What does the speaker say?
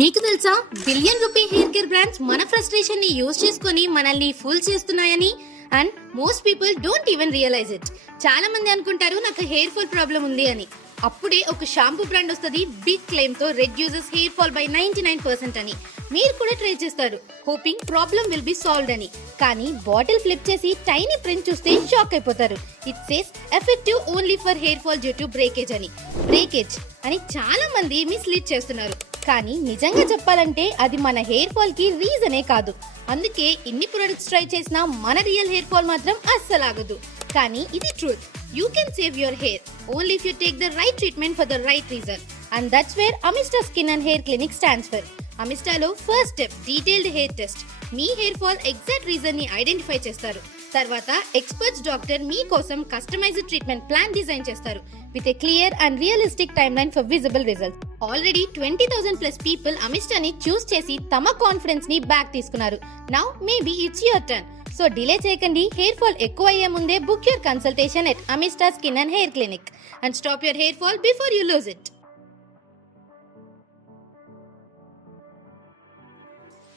మీకు తెలుసా billion rupee hair care brands మన ఫ్రస్ట్రేషన్ ని యూజ్ చేసుకొని మనల్ని ఫుల్ చేస్తున్నాయని. And most people don't even realise it. చాలా మంది అనుకుంటారు నాకు హెయిర్ ఫాల్ ప్రాబ్లం ఉంది అని. అప్పుడే ఒక షాంపూ బ్రాండ్ వస్తుంది బిగ్ క్లెయిమ్ తో రెడ్యూసెస్ హెయిర్ ఫాల్ బై 99% అని. మీరు కూడా ట్రై చేస్తారు hoping problem will be solved అని. కానీ బాటిల్ ఫ్లిప్ చేసి టైనీ ప్రింట్ చూస్తే షాక్ అయిపోతారు. It says effective only for hair fall due to breakage అని. బ్రేకేజ్ అని చాలా మంది మిస్లీడ్ చేస్తున్నారు. కానీ నిజంగా చెప్పాలంటే అది మన హెయిర్ ఫాల్ కి రీజనే కాదు. అందుకే ఇన్ని ప్రొడక్ట్స్ ట్రై చేసినా మన రియల్ హెయిర్ ఫాల్ మాత్రం అస్సలు ఆగదు. కానీ ఇది truth. You can save your hair only if you take the right treatment for the right reason. And that's where Amista Skin and Hair Clinic stands for. Amistalo first step detailed hair test. మీ hair fall exact reason ని identify చేస్తారు. తర్వాత experts doctor మీ కోసం customised treatment plan design చేస్తారు with a clear and realistic timeline for visible results. Already 20,000 plus people అమిస్టాని choose చేసి తమ కాన్ఫిడెన్స్ ని బ్యాక్ తీసుకున్నారు. Now maybe it's your turn. So delay చేయకండి. హెయిర్ ఫాల్ ఎక్కువ అయ్యే ముందే book your consultation at Amista Skin and Hair Clinic and stop your hair fall before you lose it.